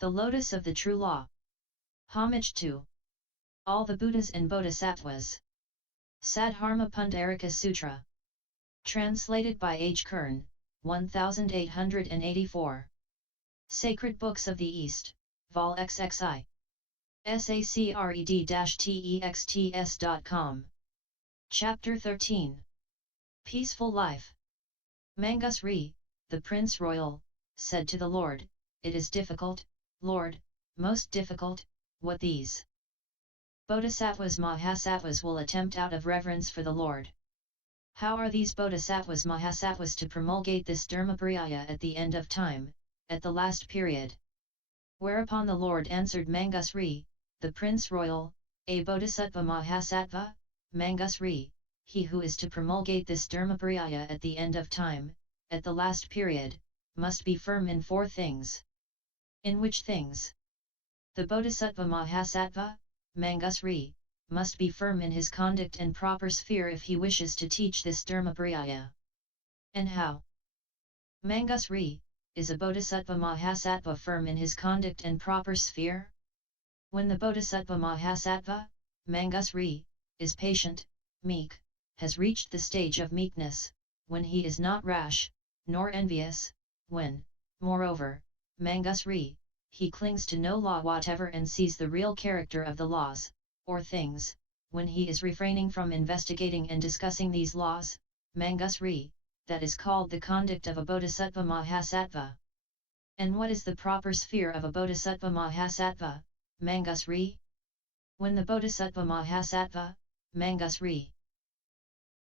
The Lotus of the True Law. Homage to all the Buddhas and Bodhisattvas. Saddharmapundarika Sutra. Translated by H. Kern, 1884. Sacred Books of the East, Vol. XXI. Sacred-texts.com. Chapter 13. Peaceful Life. Mangusrî, the Prince Royal, said to the Lord, "It is difficult, Lord, most difficult, what these Bodhisattvas Mahasattvas will attempt out of reverence for the Lord. How are these Bodhisattvas Mahasattvas to promulgate this Dharmaparyaya at the end of time, at the last period?" Whereupon the Lord answered Mangusrî, the Prince Royal, "A Bodhisattva Mahasattva, Mangusrî, he who is to promulgate this Dharmaparyaya at the end of time, at the last period, must be firm in four things." In which things? The Bodhisattva Mahasattva, Mangusrî, must be firm in his conduct and proper sphere if he wishes to teach this Dharmaparyaya. And how? Mangusrî, is a Bodhisattva Mahasattva firm in his conduct and proper sphere? When the Bodhisattva Mahasattva, Mangusrî, is patient, meek, has reached the stage of meekness, when he is not rash, nor envious, when, moreover, Mangusrî, he clings to no law whatever and sees the real character of the laws, or things, when he is refraining from investigating and discussing these laws, Mangusrî, that is called the conduct of a Bodhisattva Mahasattva. And what is the proper sphere of a Bodhisattva Mahasattva, Mangusrî? When the Bodhisattva Mahasattva, Mangusrî,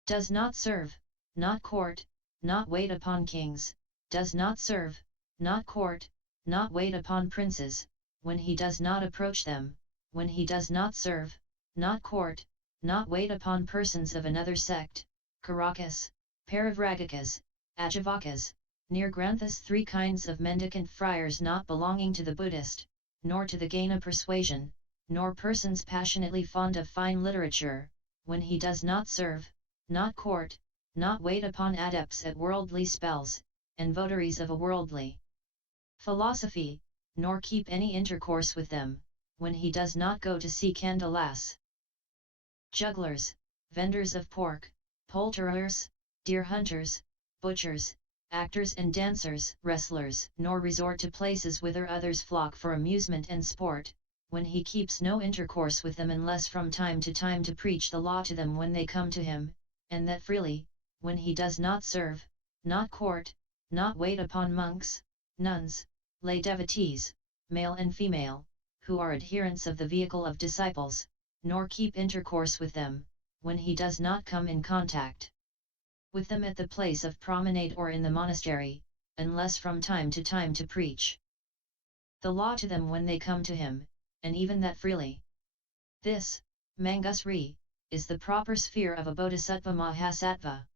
does not serve, not court, not wait upon kings, does not serve, not court, not wait upon princes, when he does not approach them, when he does not serve, not court, not wait upon persons of another sect, Karakas, Parivragakas, Âgîvakas, Nirgranthas, three kinds of mendicant friars not belonging to the Buddhist, nor to the Gaina persuasion, nor persons passionately fond of fine literature, when he does not serve, not court, not wait upon adepts at worldly spells, and votaries of a worldly philosophy, nor keep any intercourse with them, when he does not go to see Kandalas. Jugglers, vendors of pork, poulterers, deer hunters, butchers, actors and dancers, wrestlers, nor resort to places whither others flock for amusement and sport, when he keeps no intercourse with them unless from time to preach the law to them when they come to him, and that freely, when he does not serve, not court, not wait upon monks, nuns, lay devotees, male and female, who are adherents of the vehicle of disciples, nor keep intercourse with them, when he does not come in contact with them at the place of promenade or in the monastery, unless from time to preach the law to them when they come to him, and even that freely. This, Mangusrî, is the proper sphere of a Bodhisattva Mahasattva.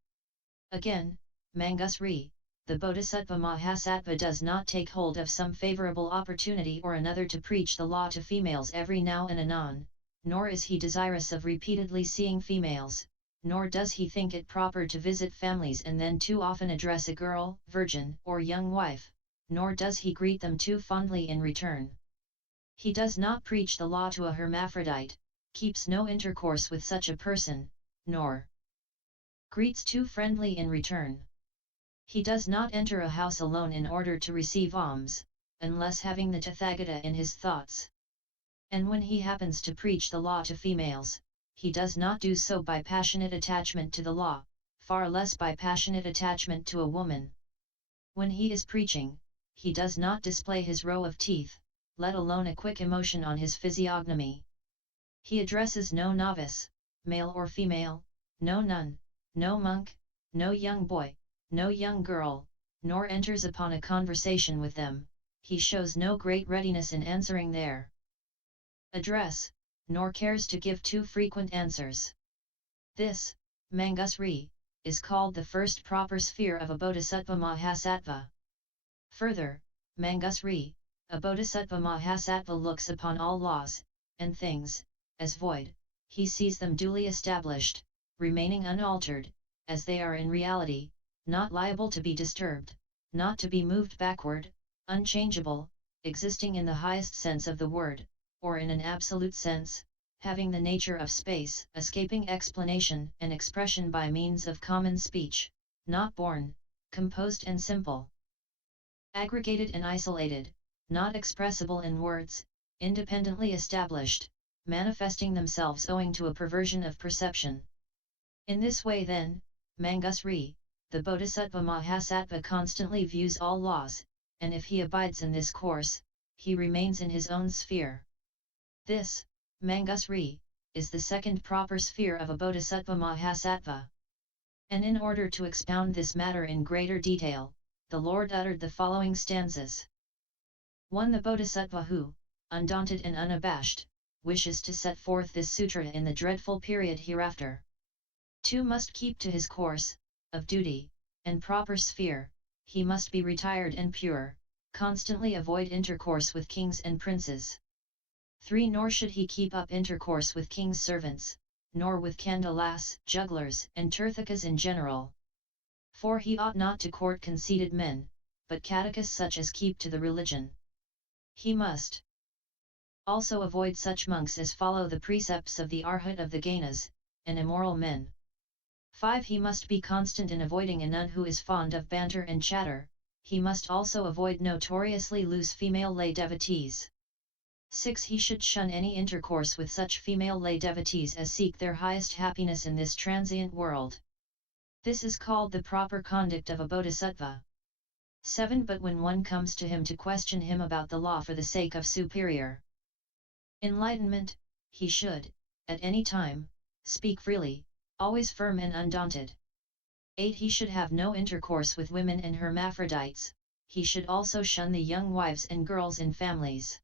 Again, Mangusrî, the Bodhisattva Mahasattva does not take hold of some favorable opportunity or another to preach the law to females every now and anon, nor is he desirous of repeatedly seeing females, nor does he think it proper to visit families and then too often address a girl, virgin, or young wife, nor does he greet them too fondly in return. He does not preach the law to a hermaphrodite, keeps no intercourse with such a person, nor greets too friendly in return. He does not enter a house alone in order to receive alms, unless having the Tathagata in his thoughts. And when he happens to preach the law to females, he does not do so by passionate attachment to the law, far less by passionate attachment to a woman. When he is preaching, he does not display his row of teeth, let alone a quick emotion on his physiognomy. He addresses no novice, male or female, no nun, no monk, no young boy, no young girl, nor enters upon a conversation with them. He shows no great readiness in answering their address, nor cares to give too frequent answers. This, Mangusrî, is called the first proper sphere of a Bodhisattva Mahasattva. Further, Mangusrî, a Bodhisattva Mahasattva looks upon all laws, and things, as void. He sees them duly established, remaining unaltered, as they are in reality, not liable to be disturbed, not to be moved backward, unchangeable, existing in the highest sense of the word, or in an absolute sense, having the nature of space, escaping explanation and expression by means of common speech, not born, composed and simple. Aggregated and isolated, not expressible in words, independently established, manifesting themselves owing to a perversion of perception. In this way then, Mangusrî, the Bodhisattva Mahasattva constantly views all laws, and if he abides in this course, he remains in his own sphere. This, Mangusrî, is the second proper sphere of a Bodhisattva Mahasattva. And in order to expound this matter in greater detail, the Lord uttered the following stanzas. 1. The Bodhisattva who, undaunted and unabashed, wishes to set forth this sutra in the dreadful period hereafter. 2. Must keep to his course, of duty, and proper sphere, he must be retired and pure, constantly avoid intercourse with kings and princes. 3. Nor should he keep up intercourse with king's servants, nor with Kandalas, jugglers, and Âgîvakas in general. 4. He ought not to court conceited men, but Karakas such as keep to the religion. He must also avoid such monks as follow the precepts of the Arhat of the Gainas, and immoral men. 5. He must be constant in avoiding a nun who is fond of banter and chatter, he must also avoid notoriously loose female lay devotees. 6. He should shun any intercourse with such female lay devotees as seek their highest happiness in this transient world. This is called the proper conduct of a bodhisattva. 7. But when one comes to him to question him about the law for the sake of superior enlightenment, he should, at any time, speak freely, always firm and undaunted. 8. He should have no intercourse with women and hermaphrodites, he should also shun the young wives and girls in families.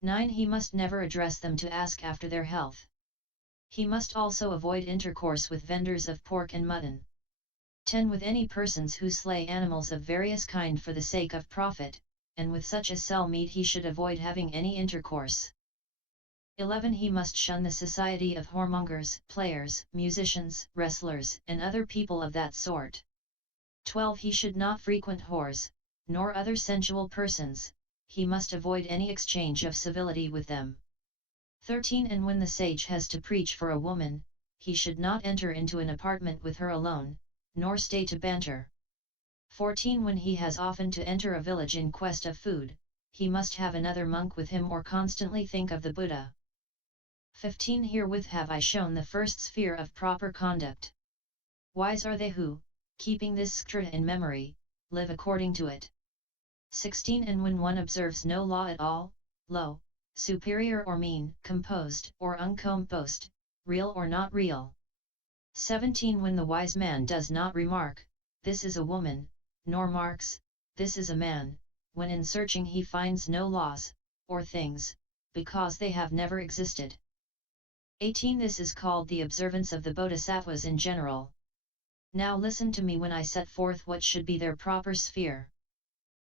9. He must never address them to ask after their health. He must also avoid intercourse with vendors of pork and mutton. 10. With any persons who slay animals of various kind for the sake of profit, and with such as sell meat he should avoid having any intercourse. 11. He must shun the society of whoremongers, players, musicians, wrestlers, and other people of that sort. 12. He should not frequent whores, nor other sensual persons, he must avoid any exchange of civility with them. 13. And when the sage has to preach for a woman, he should not enter into an apartment with her alone, nor stay to banter. 14. When he has often to enter a village in quest of food, he must have another monk with him or constantly think of the Buddha. 15. Herewith have I shown the first sphere of proper conduct. Wise are they who, keeping this sutra in memory, live according to it. 16. And when one observes no law at all, low, superior or mean, composed or uncomposed, real or not real. 17. When the wise man does not remark, this is a woman, nor marks, this is a man, when in searching he finds no laws, or things, because they have never existed. 18. This is called the observance of the Bodhisattvas in general. Now listen to me when I set forth what should be their proper sphere.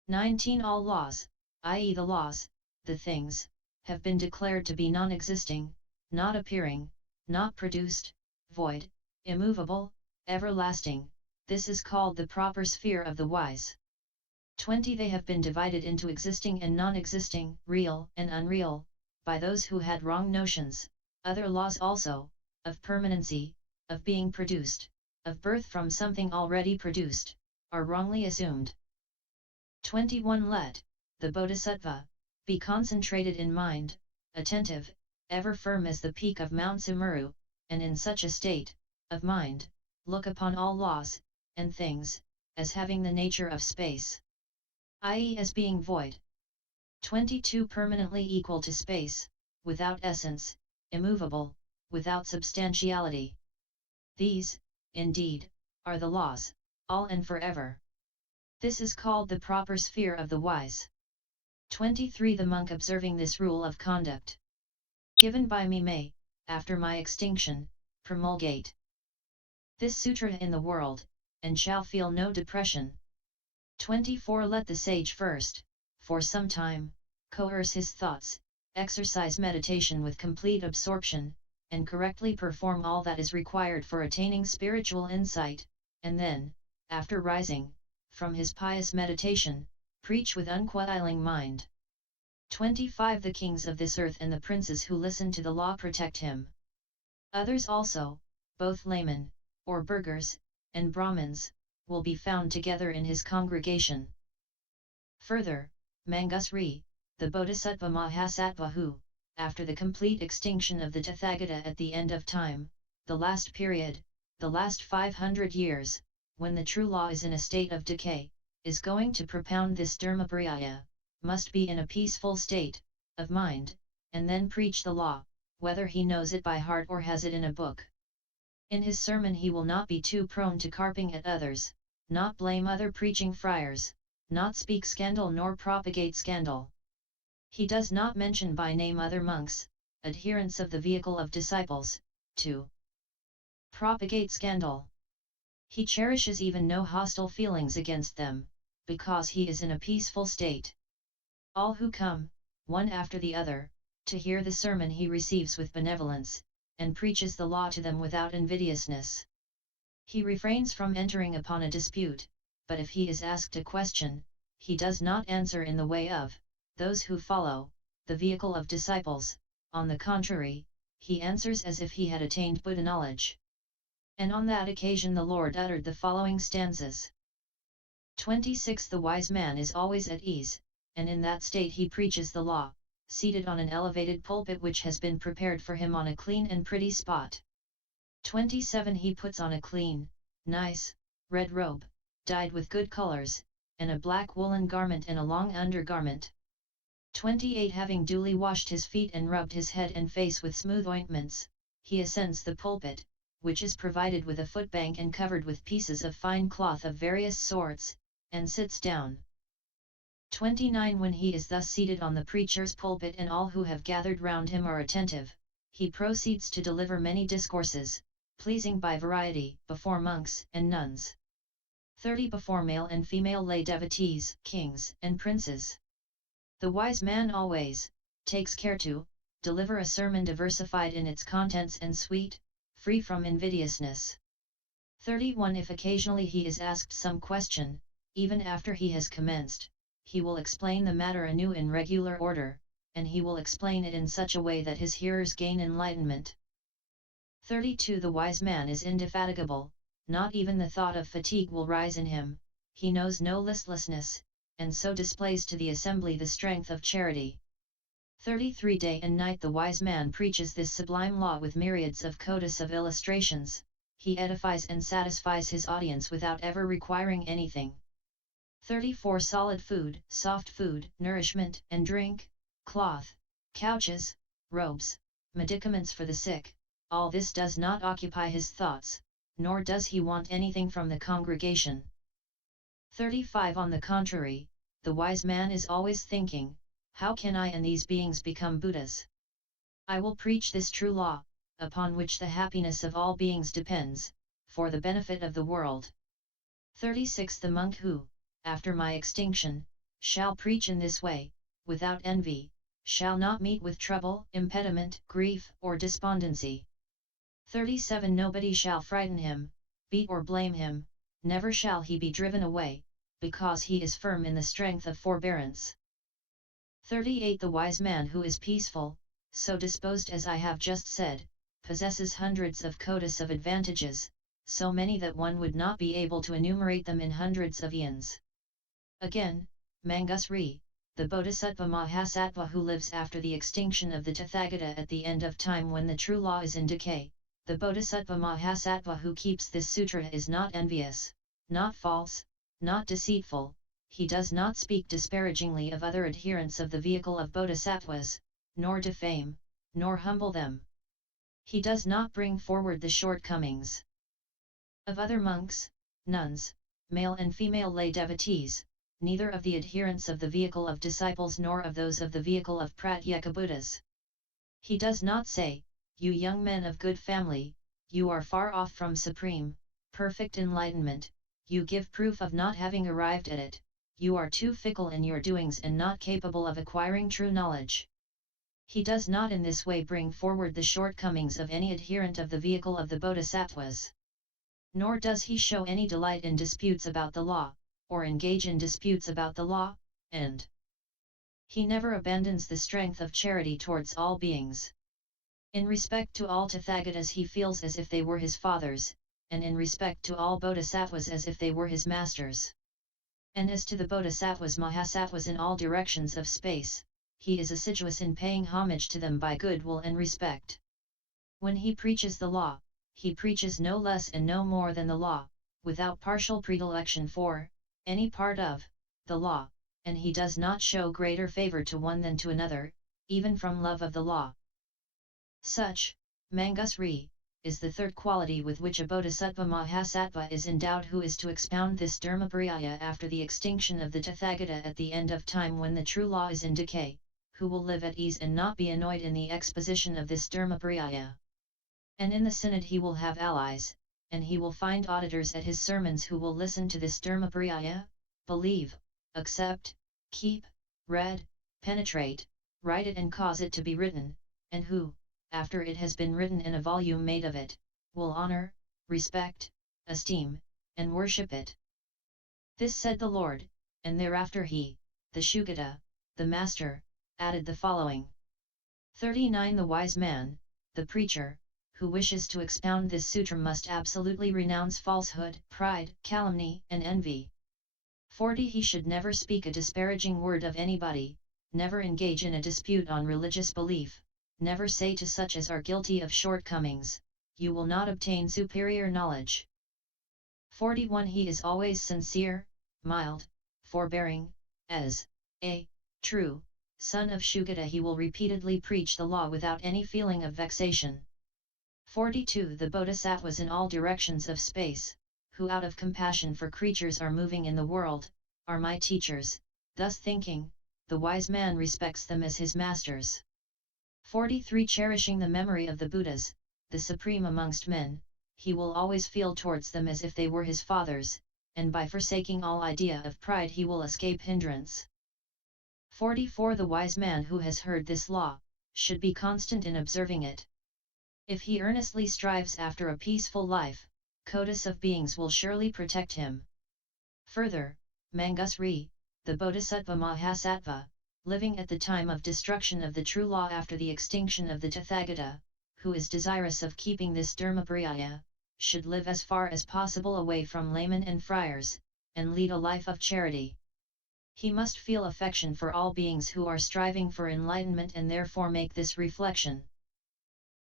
19. All laws, i.e. the laws, the things, have been declared to be non-existing, not appearing, not produced, void, immovable, everlasting, this is called the proper sphere of the wise. 20. They have been divided into existing and non-existing, real and unreal, by those who had wrong notions, other laws also, of permanency, of being produced, of birth from something already produced, are wrongly assumed. 21. Let the Bodhisattva be concentrated in mind, attentive, ever firm as the peak of Mount Sumeru, and in such a state of mind, look upon all laws and things as having the nature of space, i.e. as being void. 22. Permanently equal to space, without essence, immovable, without substantiality. These, indeed, are the laws, all and forever. This is called the proper sphere of the wise. 23. The monk observing this rule of conduct given by me may, after my extinction, promulgate this sutra in the world, and shall feel no depression. 24. Let the sage first, for some time, coerce his thoughts, exercise meditation with complete absorption, and correctly perform all that is required for attaining spiritual insight, and then, after rising from his pious meditation, preach with unquailing mind. 25 The kings of this earth and the princes who listen to the law protect him. Others also, both laymen, or burghers, and Brahmins, will be found together in his congregation. Further, Mangusrî, the Bodhisattva Mahasattva who, after the complete extinction of the Tathagata at the end of time, the last period, the last 500 years, when the true law is in a state of decay, is going to propound this Dharmaparyaya, must be in a peaceful state of mind, and then preach the law, whether he knows it by heart or has it in a book. In his sermon he will not be too prone to carping at others, not blame other preaching friars, not speak scandal nor propagate scandal. He does not mention by name other monks, adherents of the vehicle of disciples, to propagate scandal. He cherishes even no hostile feelings against them, because he is in a peaceful state. All who come, one after the other, to hear the sermon he receives with benevolence, and preaches the law to them without enviousness. He refrains from entering upon a dispute, but if he is asked a question, he does not answer in the way of those who follow the vehicle of disciples. On the contrary, he answers as if he had attained Buddha knowledge. And on that occasion the Lord uttered the following stanzas. 26 The wise man is always at ease, and in that state he preaches the law, seated on an elevated pulpit which has been prepared for him on a clean and pretty spot. 27 He puts on a clean, nice, red robe, dyed with good colors, and a black woolen garment and a long undergarment. 28 Having duly washed his feet and rubbed his head and face with smooth ointments, he ascends the pulpit, which is provided with a footbank and covered with pieces of fine cloth of various sorts, and sits down. 29 When he is thus seated on the preacher's pulpit and all who have gathered round him are attentive, he proceeds to deliver many discourses, pleasing by variety, before monks and nuns. 30 Before male and female lay devotees, kings and princes. The wise man always takes care to deliver a sermon diversified in its contents and sweet, free from invidiousness. 31 If occasionally he is asked some question, even after he has commenced, he will explain the matter anew in regular order, and he will explain it in such a way that his hearers gain enlightenment. 32 The wise man is indefatigable, not even the thought of fatigue will rise in him, he knows no listlessness, and so displays to the assembly the strength of charity. 33 Day and night the wise man preaches this sublime law with myriads of codas of illustrations, he edifies and satisfies his audience without ever requiring anything. 34 Solid food, soft food, nourishment and drink, cloth, couches, robes, medicaments for the sick, all this does not occupy his thoughts, nor does he want anything from the congregation. 35 On the contrary, the wise man is always thinking, how can I and these beings become Buddhas? I will preach this true law, upon which the happiness of all beings depends, for the benefit of the world. 36 The monk who, after my extinction, shall preach in this way, without envy, shall not meet with trouble, impediment, grief, or despondency. 37 Nobody shall frighten him, beat or blame him, never shall he be driven away, because he is firm in the strength of forbearance. 38 The wise man who is peaceful, so disposed as I have just said, possesses hundreds of kodas of advantages, so many that one would not be able to enumerate them in hundreds of eons. Again, Mangusrî, the Bodhisattva Mahasattva who lives after the extinction of the Tathagata at the end of time when the true law is in decay, the Bodhisattva Mahasattva who keeps this sutra is not envious, not false, not deceitful, he does not speak disparagingly of other adherents of the vehicle of bodhisattvas, nor defame, nor humble them. He does not bring forward the shortcomings of other monks, nuns, male and female lay devotees, neither of the adherents of the vehicle of disciples nor of those of the vehicle of Pratyeka Buddhas. He does not say, you young men of good family, you are far off from supreme, perfect enlightenment, you give proof of not having arrived at it, you are too fickle in your doings and not capable of acquiring true knowledge. He does not in this way bring forward the shortcomings of any adherent of the vehicle of the Bodhisattvas. Nor does he show any delight in disputes about the law, or engage in disputes about the law, and He never abandons the strength of charity towards all beings. In respect to all Tathagatas he feels as if they were his fathers, and in respect to all Bodhisattvas as if they were his masters. And as to the Bodhisattvas Mahasattvas in all directions of space, he is assiduous in paying homage to them by goodwill and respect. When he preaches the law, he preaches no less and no more than the law, without partial predilection for any part of the law, and he does not show greater favor to one than to another, even from love of the law. Such, Mangusrî, is the third quality with which a Bodhisattva Mahasattva is endowed, who is to expound this Dharmaparyaya after the extinction of the Tathagata at the end of time when the true law is in decay, who will live at ease and not be annoyed in the exposition of this Dharmaparyaya. And in the synod he will have allies, and he will find auditors at his sermons who will listen to this Dharmaparyaya, believe, accept, keep, read, penetrate, write it and cause it to be written, and who, after it has been written in a volume made of it, will honor, respect, esteem, and worship it. This said the Lord, and thereafter he, the Sugata, the Master, added the following. 39 The wise man, the preacher, who wishes to expound this sutra must absolutely renounce falsehood, pride, calumny, and envy. 40 He should never speak a disparaging word of anybody, never engage in a dispute on religious belief, never say to such as are guilty of shortcomings, you will not obtain superior knowledge. 41 He is always sincere, mild, forbearing, as a true son of Sugata he will repeatedly preach the law without any feeling of vexation. 42 The Bodhisattvas in all directions of space, who out of compassion for creatures are moving in the world, are my teachers. Thus thinking, the wise man respects them as his masters. 43 Cherishing the memory of the Buddhas, the supreme amongst men, he will always feel towards them as if they were his fathers, and by forsaking all idea of pride he will escape hindrance. 44 The wise man who has heard this law, should be constant in observing it. If he earnestly strives after a peaceful life, Kotis of beings will surely protect him. Further, Mangusrî, the Bodhisattva Mahasattva, living at the time of destruction of the true law after the extinction of the Tathagata, who is desirous of keeping this Dharmaparyaya, should live as far as possible away from laymen and friars, and lead a life of charity. He must feel affection for all beings who are striving for enlightenment and therefore make this reflection.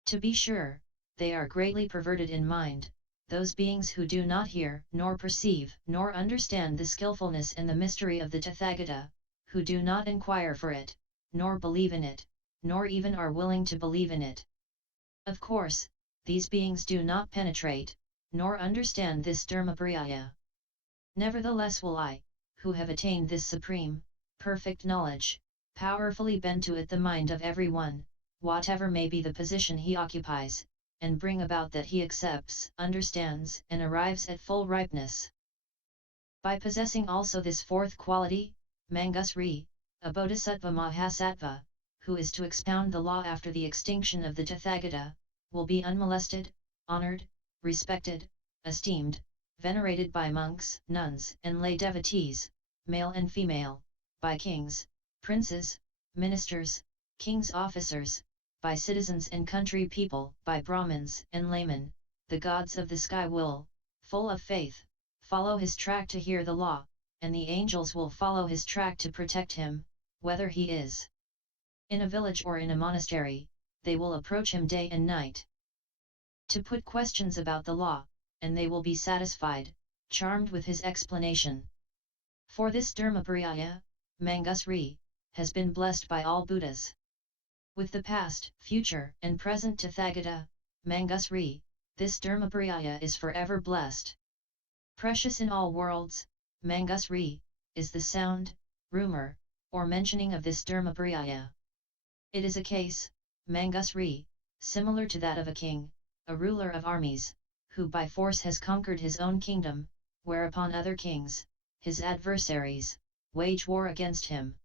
To be sure, they are greatly perverted in mind, those beings who do not hear, nor perceive, nor understand the skillfulness and the mystery of the Tathagata, who do not inquire for it, nor believe in it, nor even are willing to believe in it. Of course, these beings do not penetrate, nor understand this Dharmaparyaya. Nevertheless will I, who have attained this supreme, perfect knowledge, powerfully bend to it the mind of every one, whatever may be the position he occupies, and bring about that he accepts, understands, and arrives at full ripeness. By possessing also this fourth quality, Mangusrî, a Bodhisattva Mahasattva, who is to expound the law after the extinction of the Tathagata, will be unmolested, honored, respected, esteemed, venerated by monks, nuns, and lay devotees, male and female, by kings, princes, ministers, king's officers, by citizens and country people, by Brahmins and laymen. The gods of the sky will, full of faith, follow his track to hear the law, and the angels will follow his track to protect him, whether he is in a village or in a monastery. They will approach him day and night to put questions about the law, and they will be satisfied, charmed with his explanation. For this Dharmaparyaya, Mangusrî, has been blessed by all Buddhas. With the past, future, and present Tathagata, Mangusrî, this Dharmaparyaya is forever blessed. Precious in all worlds, Mangusrî, is the sound, rumor, or mentioning of this Dharmaparyaya. It is a case, Mangusrî, similar to that of a king, a ruler of armies, who by force has conquered his own kingdom, whereupon other kings, his adversaries, wage war against him.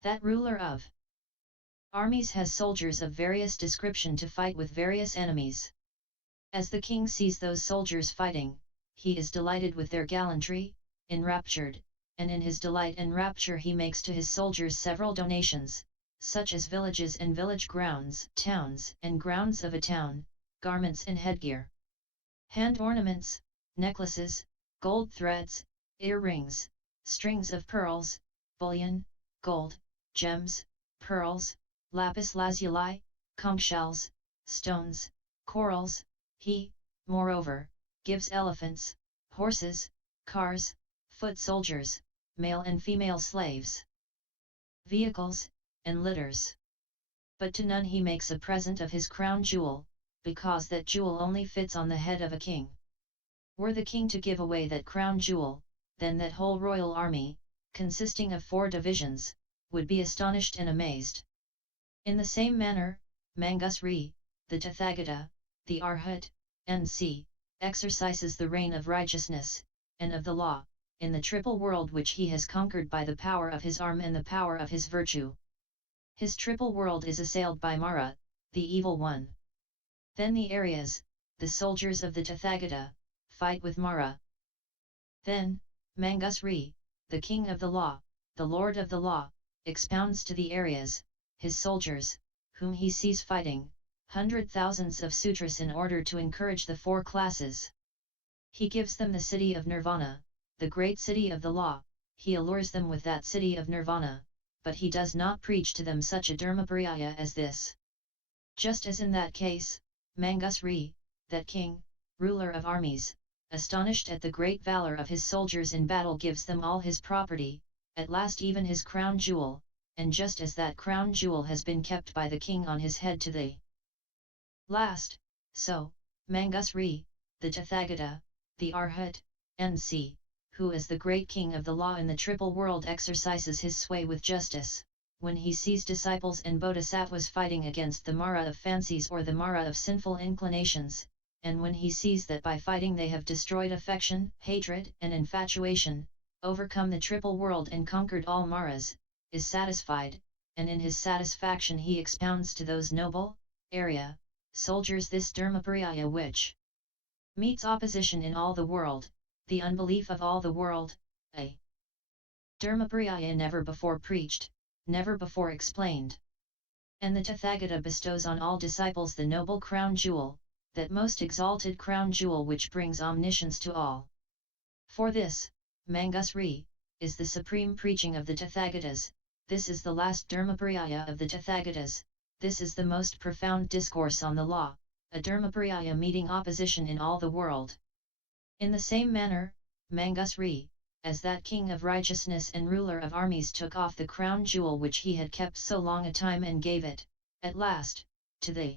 That ruler of armies has soldiers of various description to fight with various enemies. As the king sees those soldiers fighting, he is delighted with their gallantry, enraptured, and in his delight and rapture he makes to his soldiers several donations, such as villages and village grounds, towns and grounds of a town, garments and headgear, hand ornaments, necklaces, gold threads, earrings, strings of pearls, bullion, gold, gems, pearls, lapis lazuli, conch shells, stones, corals. He, moreover, gives elephants, horses, cars, foot soldiers, male and female slaves, vehicles, and litters. But to none he makes a present of his crown jewel, because that jewel only fits on the head of a king. Were the king to give away that crown jewel, then that whole royal army, consisting of 4 divisions, would be astonished and amazed. In the same manner, Mangusrî, the Tathagata, the Arhat, NC, exercises the reign of righteousness, and of the law, in the triple world which he has conquered by the power of his arm and the power of his virtue. His triple world is assailed by Mara, the evil one. Then the Aryas, the soldiers of the Tathagata, fight with Mara. Then, Mangusrî, the king of the law, the lord of the law, expounds to the Aryas, his soldiers, whom he sees fighting, 100,000s of sutras in order to encourage the 4 classes. He gives them the city of Nirvana, the great city of the law. He allures them with that city of Nirvana, but he does not preach to them such a Dharmaparyaya as this. Just as in that case, Mangusrî, that king, ruler of armies, astonished at the great valor of his soldiers in battle gives them all his property, at last even his crown jewel, and just as that crown jewel has been kept by the king on his head to the last, so, Mangusrî, the Tathagata, the Arhat, NC, who as the great king of the law in the triple world exercises his sway with justice, when he sees disciples and bodhisattvas fighting against the Mara of fancies or the Mara of sinful inclinations, and when he sees that by fighting they have destroyed affection, hatred and infatuation, overcome the triple world and conquered all Maras, is satisfied, and in his satisfaction he expounds to those noble, Arya, soldiers this Dharmaparyaya which meets opposition in all the world, the unbelief of all the world, a Dharmaparyaya never before preached, never before explained. And the Tathagata bestows on all disciples the noble crown jewel, that most exalted crown jewel which brings omniscience to all. For this, Mangusrî, is the supreme preaching of the Tathagatas, this is the last Dharmaparyaya of the Tathagatas, this is the most profound discourse on the law, a Dharmaparyaya meeting opposition in all the world. In the same manner, Mangusrî, as that king of righteousness and ruler of armies took off the crown jewel which he had kept so long a time and gave it, at last, to the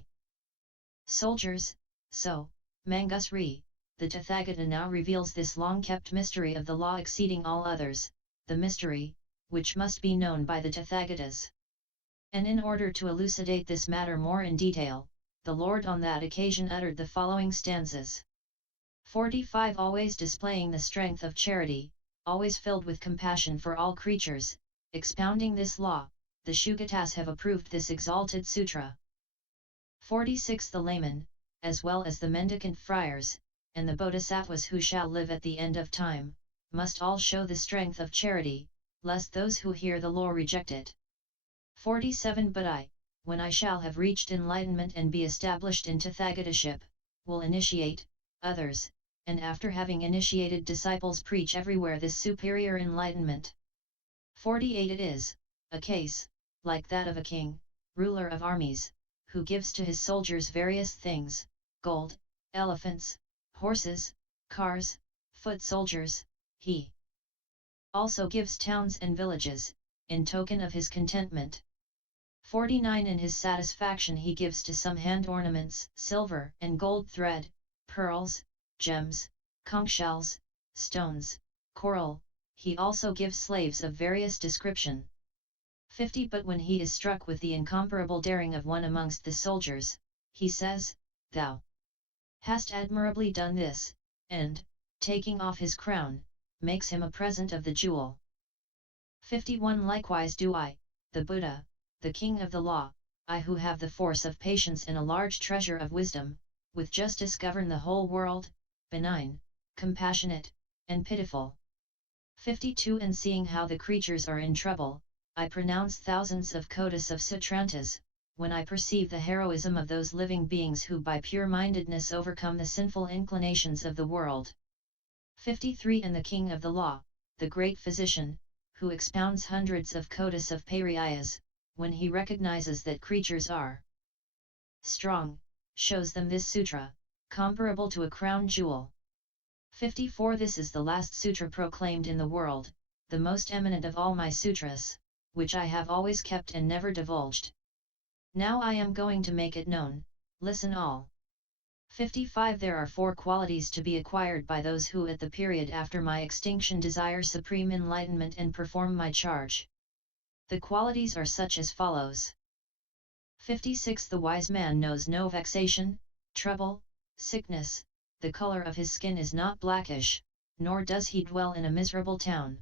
soldiers, so, Mangusrî, the Tathagata now reveals this long-kept mystery of the law exceeding all others, the mystery, which must be known by the Tathagatas. And in order to elucidate this matter more in detail, the Lord on that occasion uttered the following stanzas. 45 Always displaying the strength of charity, always filled with compassion for all creatures, expounding this law, the Âgîvakas have approved this exalted sutra. 46 The layman, as well as the mendicant friars, and the bodhisattvas who shall live at the end of time, must all show the strength of charity, lest those who hear the law reject it. 47 But I, when I shall have reached enlightenment and be established in Tathagatasship, will initiate others, and after having initiated disciples preach everywhere this superior enlightenment. 48 It is a case, like that of a king, ruler of armies, who gives to his soldiers various things, gold, elephants, horses, cars, foot soldiers. He also gives towns and villages, in token of his contentment. 49 In his satisfaction he gives to some hand ornaments, silver and gold thread, pearls, gems, conch shells, stones, coral. He also gives slaves of various description. 50 But when he is struck with the incomparable daring of one amongst the soldiers, he says, Thou hast admirably done this, and, taking off his crown, makes him a present of the jewel. 51 Likewise do I, the Buddha, the king of the law, I who have the force of patience and a large treasure of wisdom, with justice govern the whole world, benign, compassionate, and pitiful. 52 And seeing how the creatures are in trouble, I pronounce thousands of kotas of sutrantas, when I perceive the heroism of those living beings who by pure-mindedness overcome the sinful inclinations of the world. 53 And the king of the law, the great physician, who expounds hundreds of kotas of pariyas, when he recognizes that creatures are strong, shows them this sutra, comparable to a crown jewel. 54 This is the last sutra proclaimed in the world, the most eminent of all my sutras, which I have always kept and never divulged. Now I am going to make it known, listen all. 55 There are 4 qualities to be acquired by those who at the period after my extinction desire supreme enlightenment and perform my charge. The qualities are such as follows. 56 The wise man knows no vexation, trouble, sickness, the color of his skin is not blackish, nor does he dwell in a miserable town.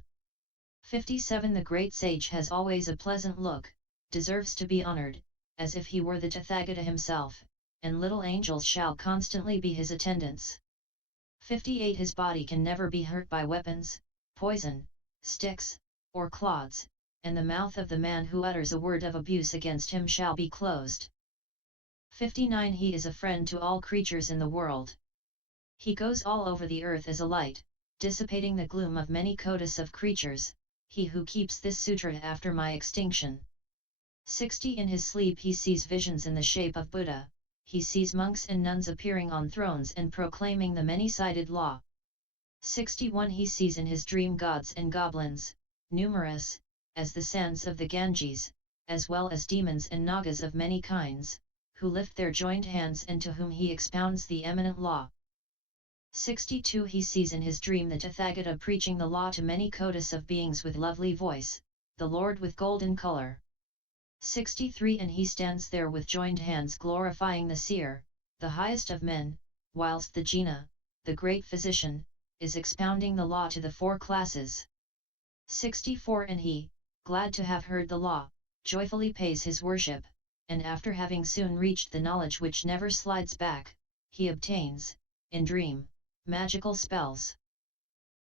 57 The great sage has always a pleasant look, deserves to be honored, as if he were the Tathagata himself, and little angels shall constantly be his attendants. 58 His body can never be hurt by weapons, poison, sticks, or clods, and the mouth of the man who utters a word of abuse against him shall be closed. 59 He is a friend to all creatures in the world. He goes all over the earth as a light, dissipating the gloom of many kotas of creatures, he who keeps this sutra after my extinction. 60 In his sleep he sees visions in the shape of Buddha, he sees monks and nuns appearing on thrones and proclaiming the many-sided law. 61 He sees in his dream gods and goblins, numerous, as the sands of the Ganges, as well as demons and nagas of many kinds, who lift their joined hands and to whom he expounds the eminent law. 62 He sees in his dream the Tathagata preaching the law to many kotas of beings with lovely voice, the Lord with golden color. 63 And he stands there with joined hands glorifying the seer, the highest of men, whilst the Gaina, the great physician, is expounding the law to the 4 classes. 64 And he, glad to have heard the law, joyfully pays his worship, and after having soon reached the knowledge which never slides back, he obtains, in dream, magical spells.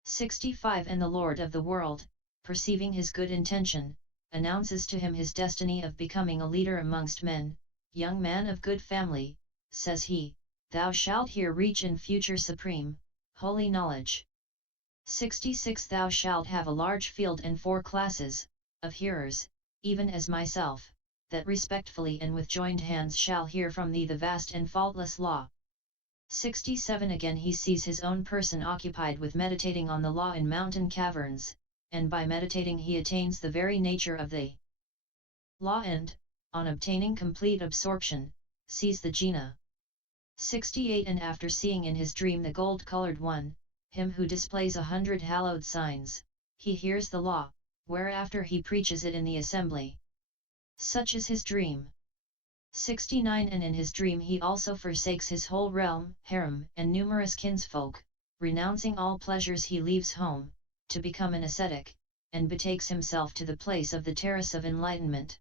65 And the Lord of the world, perceiving his good intention, announces to him his destiny of becoming a leader amongst men. Young man of good family, says he, thou shalt here reach in future supreme, holy knowledge. 66 Thou shalt have a large field and 4 classes, of hearers, even as myself, that respectfully and with joined hands shall hear from thee the vast and faultless law. 67 Again he sees his own person occupied with meditating on the law in mountain caverns, and by meditating he attains the very nature of the law and, on obtaining complete absorption, sees the Gaina. 68 And after seeing in his dream the gold-colored one, him who displays 100 hallowed signs, he hears the law, whereafter he preaches it in the assembly. Such is his dream. 69 And in his dream he also forsakes his whole realm, harem, and numerous kinsfolk, renouncing all pleasures he leaves home, to become an ascetic, and betakes himself to the place of the terrace of enlightenment.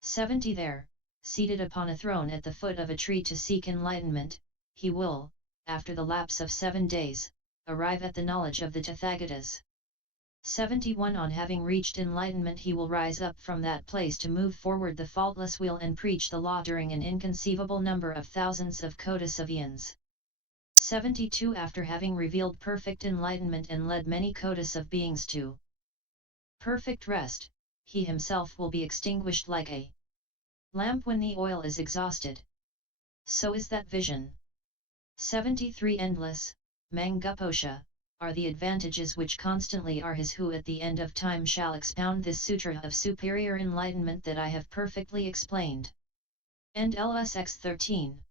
70 There, seated upon a throne at the foot of a tree to seek enlightenment, he will, after the lapse of 7 days, arrive at the knowledge of the Tathagatas. 71 On having reached enlightenment he will rise up from that place to move forward the faultless wheel and preach the law during an inconceivable number of thousands of kotas of eons. 72 After having revealed perfect enlightenment and led many kotas of beings to perfect rest, he himself will be extinguished like a lamp when the oil is exhausted. So is that vision. 73 Endless, Manguposha, are the advantages which constantly are his who at the end of time shall expound this sutra of superior enlightenment that I have perfectly explained. End LSX 13.